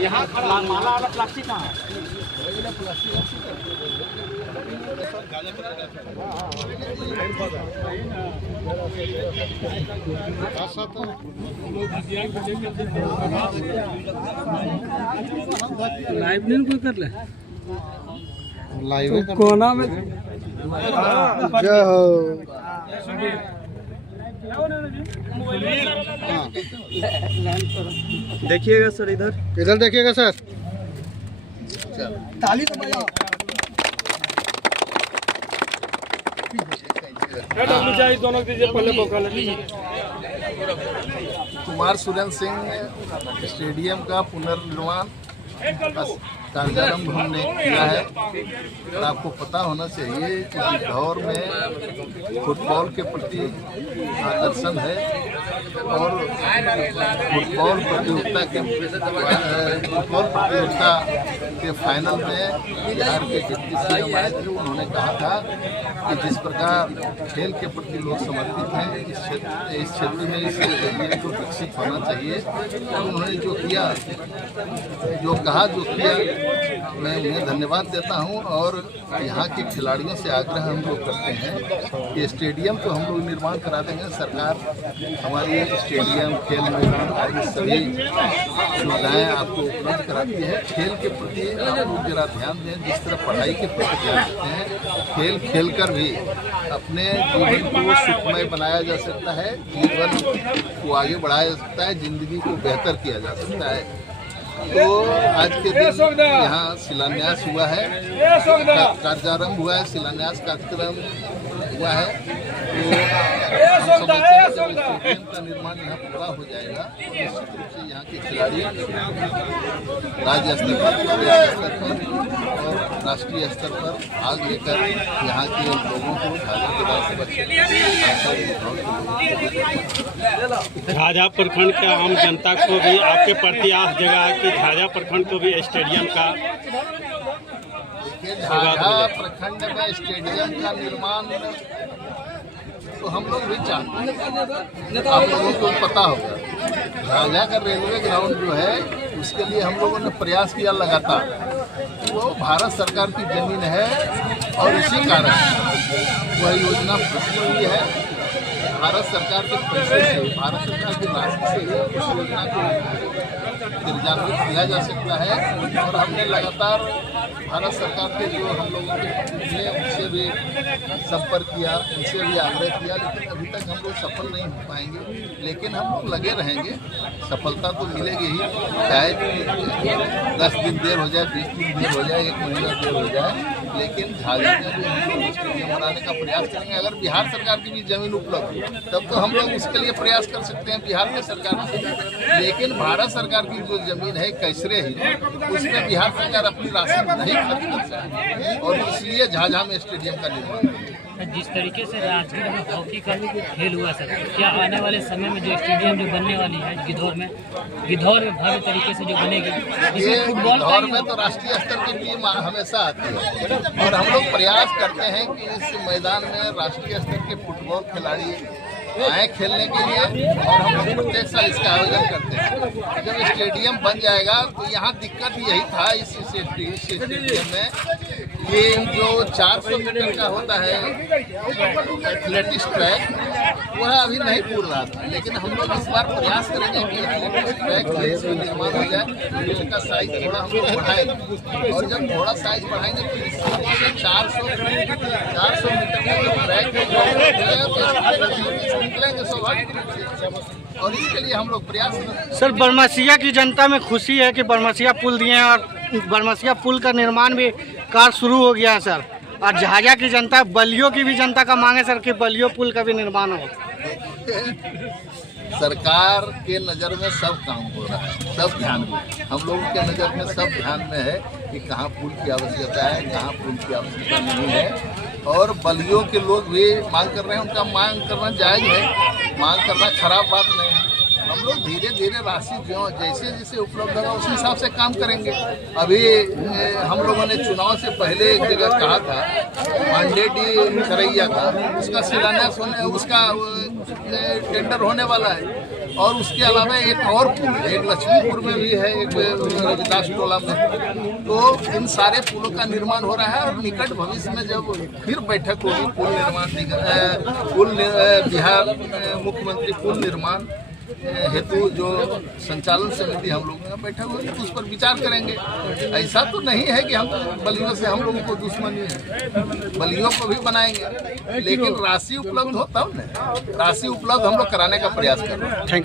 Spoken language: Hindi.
यहाँ माला वाला प्लास्टिक कहाँ है? लाइव नहीं कोई कर ले लाइव तो कोना में जय हो। देखिएगा सर, इधर इधर देखिएगा सर। ताली तो बजाओ। दोनों दीजिए, पहले मौका लीजिए। कुमार सुरेंद्र सिंह स्टेडियम का पुनर्निर्माण कार्यारंभ हमने किया है। और आपको पता होना चाहिए कि दौर में फुटबॉल के प्रति आकर्षण है और फुटबॉल प्रतियोगिता के फाइनल में बिहार के डिप्टी सीएम आए थे। उन्होंने कहा था कि जिस प्रकार खेल के प्रति लोग समर्पित हैं, इस क्षेत्र में इस एरिया को विकसित होना चाहिए। और उन्होंने जो किया, जो कहा, जो किया, मैं उन्हें धन्यवाद देता हूं। और यहाँ के खिलाड़ियों से आग्रह हम लोग करते हैं कि स्टेडियम तो हम लोग निर्माण करा देंगे। सरकार हमारी स्टेडियम, खेल मैदान आदि सभी सुविधाएँ आपको उपलब्ध कराती है। खेल के प्रति आप लोग जरा ध्यान दें। जिस तरह पढ़ाई के प्रति ध्यान देते हैं, खेल खेलकर भी अपने जीवन को सुखमय बनाया जा सकता है, जीवन को आगे बढ़ाया जा सकता है, जिंदगी को बेहतर किया जा सकता है। तो आज के दिन यहाँ शिलान्यास हुआ है, कार्यारंभ हुआ है, शिलान्यास कार्यक्रम हुआ है। तो हम समझते हैं जब स्टेडियम का निर्माण यहाँ पूरा हो जाएगा तो निश्चित रूप से यहाँ के खिलाड़ी राज्य स्तर पर, प्रदेश स्तर पर और राष्ट्रीय स्तर पर भाग लेकर यहाँ के लोगों को झाझा प्रखंड के आम जनता को भी आपके प्रति आस जगह है कि झाझा प्रखंड को भी स्टेडियम का झाझा प्रखंड में स्टेडियम का निर्माण तो हम लोग भी चाहते हैं। आप लोगों को पता होगा झाझा का रेलवे ग्राउंड जो है, उसके लिए हम लोगों ने प्रयास किया लगातार। वो भारत सरकार की जमीन है और इसी कारण वह योजना फंसी हुई है। भारत सरकार के पैसे से, भारत सरकार की राशि से ही उस योजना को क्रियान्वित किया जा सकता है। और हमने लगातार भारत सरकार के जो हम लोगों के प्रतिनिधि हैं उनसे भी संपर्क किया, उनसे भी आग्रह किया, लेकिन अभी तक हम लोग सफल नहीं हो पाएंगे। लेकिन हम लोग लगे रहेंगे, सफलता तो मिलेगी ही, चाहे 10 दिन देर हो जाए, 20 दिन देर हो जाए, 1 महीना देर हो जाए, लेकिन झाझा में भी हम लोग स्टेडियम बनाने का प्रयास करेंगे। अगर बिहार सरकार की भी जमीन उपलब्ध हो तब तो हम लोग उसके लिए प्रयास कर सकते हैं बिहार के सरकार से। लेकिन भारत सरकार की जो जमीन है कैसरे ही, उसमें बिहार सरकार अपनी राशि नहीं खर्च कर सकती और इसलिए झाझा में स्टेडियम का निर्माण। जिस तरीके से राजगीर में हॉकी का खेल हुआ सर, क्या आने वाले समय में जो स्टेडियम जो बनने वाली है गिद्धौर में भव्य तरीके से जो बनेगी, ये गिद्धौर में तो राष्ट्रीय स्तर की टीम हमेशा आती है और हम लोग प्रयास करते हैं कि इस मैदान में राष्ट्रीय स्तर के फुटबॉल खिलाड़ी आए खेलने के लिए। और हम लोग प्रत्येक साल इसका आयोजन करते हैं। जब स्टेडियम बन जाएगा तो यहाँ दिक्कत यही था इस स्टेडियम में, ये जो 400 मीटर का होता है एथलेटिक्स ट्रैक, वह अभी नहीं पूर रहा था। लेकिन हम लोग इस बार प्रयास करेंगे कि एथलेटिक्स ट्रैक का निर्माण हो जाए, इसका साइज थोड़ा हम लोग बढ़ाएंगे। और जब थोड़ा साइज बढ़ाएंगे तो इससे 400 मीटर का जो ट्रैक निकलेंगे स्वाभाविक रूप से। और इसके लिए हम लोग प्रयास करें। सर, बरमसिया की जनता में खुशी है कि बरमसिया पुल दिए हैं और बरमसिया पुल का निर्माण भी कार्य शुरू हो गया है सर। और झाझा की जनता, बलियों की भी जनता का मांग है सर कि बलियों पुल का भी निर्माण हो। सरकार के नज़र में सब काम हो रहा है, सब ध्यान में, हम लोगों के नज़र में सब ध्यान में है कि कहाँ पुल की आवश्यकता है, कहाँ पुल की आवश्यकता नहीं है। और बलियों के लोग भी मांग कर रहे हैं, उनका मांग करना जायज़ है, मांग करना खराब बात नहीं है। हम लोग धीरे धीरे राशि जो जैसे जैसे उपलब्ध होगा उसी हिसाब से काम करेंगे। अभी हम लोगों ने चुनाव से पहले एक जगह कहा था, मांडेडी करैया का, उसका शिलान्यास होने, उसका टेंडर होने वाला है। और उसके अलावा एक और पुल, एक लक्ष्मीपुर में भी है, एक रविदास टोला में। तो इन सारे पुलों का निर्माण हो रहा है और निकट भविष्य में जब फिर बैठक होगी बिहार मुख्यमंत्री पुल निर्माण हेतु जो संचालन समिति हम लोगों का बैठक होगी तो उस पर विचार करेंगे। ऐसा तो नहीं है कि हम बलियों से हम लोगों को दुश्मनी है, बलियों को भी बनाएंगे, लेकिन राशि उपलब्ध हो तब न, राशि उपलब्ध हम लोग कराने का प्रयास कर रहे हैं। Thank you.